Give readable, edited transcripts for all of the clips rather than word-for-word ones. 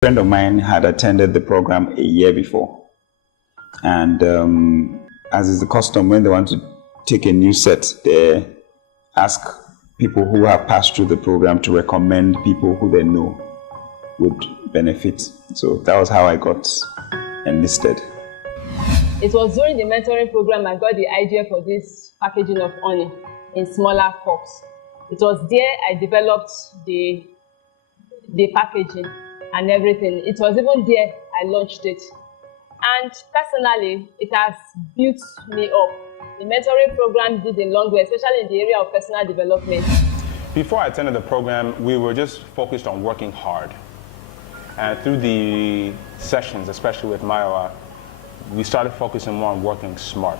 friend of mine had attended the program a year before, and as is the custom, when they want to take a new set, they ask people who have passed through the program to recommend people who they know would benefit. So that was how I got enlisted. It was during the mentoring program I got the idea for this packaging of honey in smaller cups. It was there I developed the packaging and everything. It was even there I launched it. And personally, it has built me up. The mentoring program did a long way, especially in the area of personal development. Before I attended the program, we were just focused on working hard. And through the sessions, especially with Mayowa, we started focusing more on working smart.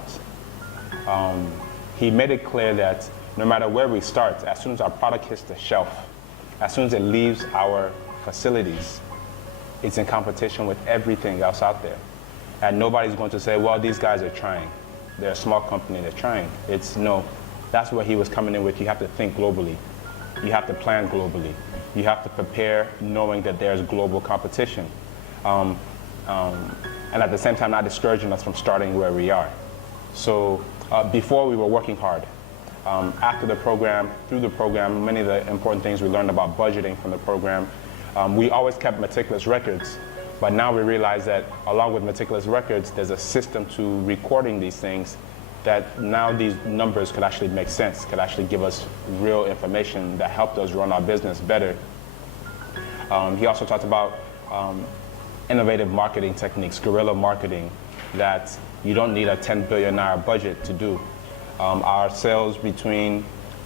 He made it clear that no matter where we start, as soon as our product hits the shelf, as soon as it leaves our facilities, it's in competition with everything else out there. And nobody's going to say, well, these guys are trying. They're a small company, they're trying. It's no, that's where he was coming in with. You have to think globally. You have to plan globally. You have to prepare knowing that there's global competition. And at the same time, not discouraging us from starting where we are. So before we were working hard. After the program, through the program, many of the important things we learned about budgeting from the program. We always kept meticulous records, but now we realize that along with meticulous records, there's a system to recording these things that now these numbers could actually make sense, could actually give us real information that helped us run our business better. He also talked about innovative marketing techniques, guerrilla marketing, that you don't need a 10 billion naira budget to do. Our sales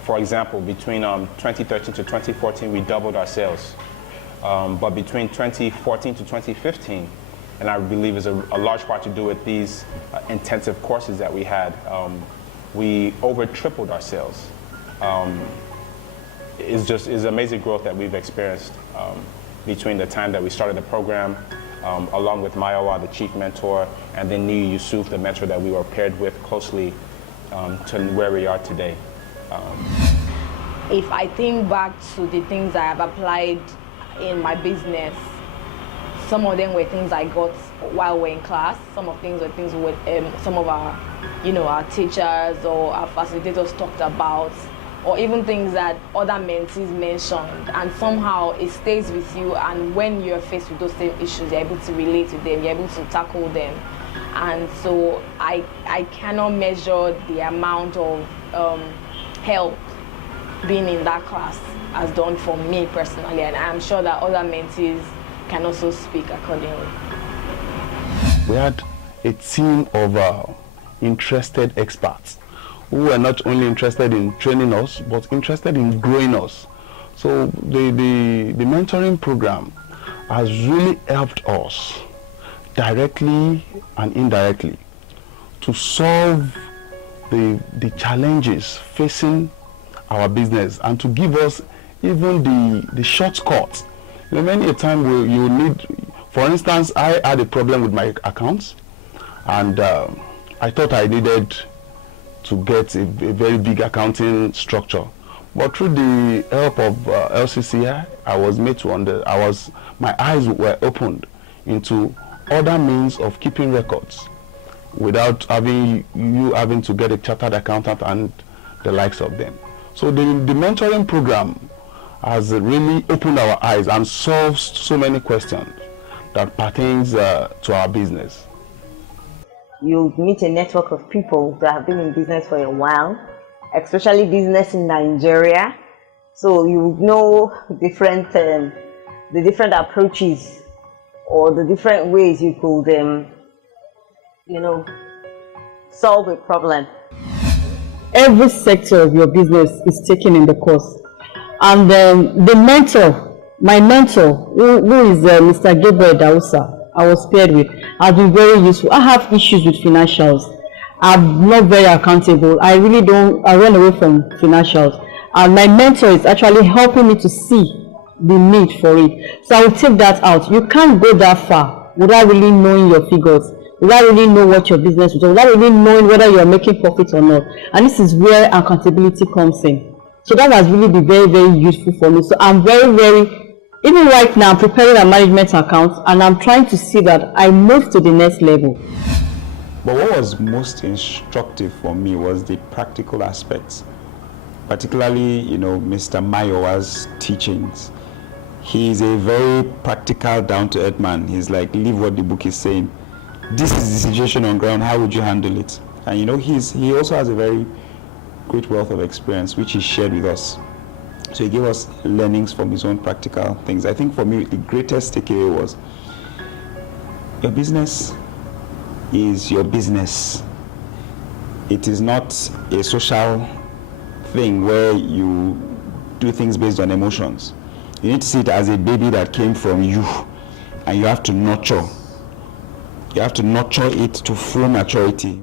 for example, between 2013 to 2014, we doubled our sales. But between 2014 to 2015, and I believe is a large part to do with these intensive courses that we had, we over tripled our sales. It's amazing growth that we've experienced between the time that we started the program, along with Mayowa, the chief mentor, and then Niyi Yusuf, the mentor that we were paired with closely to where we are today. If I think back to the things I have applied in my business, some of them were things I got while we're in class. Some of things were things with some of our, our teachers or our facilitators talked about, or even things that other mentees mentioned, and somehow it stays with you, and when you're faced with those same issues, you're able to relate to them, you're able to tackle them. And so I cannot measure the amount of help being in that class has done for me personally, and I'm sure that other mentees can also speak accordingly. We had a team of interested experts who were not only interested in training us, but interested in growing us. So the mentoring program has really helped us directly and indirectly to solve the challenges facing our business and to give us even the shortcuts. Many a time you need, for instance, I had a problem with my accounts, and I thought I needed to get a very big accounting structure. But through the help of LCCI, my eyes were opened into other means of keeping records without having to get a chartered accountant and the likes of them. So the mentoring program has really opened our eyes and solved so many questions that pertains to our business. You meet a network of people that have been in business for a while, especially business in Nigeria. So you know the different approaches or the different ways you could, solve a problem. Every sector of your business is taken in the course. And the mentor, my mentor, who is Mr. Gabriel Dausa, I was paired with, has been very useful. I have issues with financials. I'm not very accountable. I run away from financials. And my mentor is actually helping me to see the need for it. So I will take that out. You can't go that far without really knowing your figures, without really knowing what your business is, without really knowing whether you're making profits or not. And this is where accountability comes in. So that has really been very, very useful for me. So I'm very, very Even right now, I'm preparing a management account and I'm trying to see that I move to the next level. But what was most instructive for me was the practical aspects, particularly, you know, Mr. Mayowa's teachings. He's a very practical, down-to-earth man. He's like, leave what the book is saying. This is the situation on ground, how would you handle it? And you know, he also has a very great wealth of experience, which he shared with us. So he gave us learnings from his own practical things. I think for me, the greatest takeaway was, your business is your business. It is not a social thing where you do things based on emotions. You need to see it as a baby that came from you, and you have to nurture. You have to nurture it to full maturity.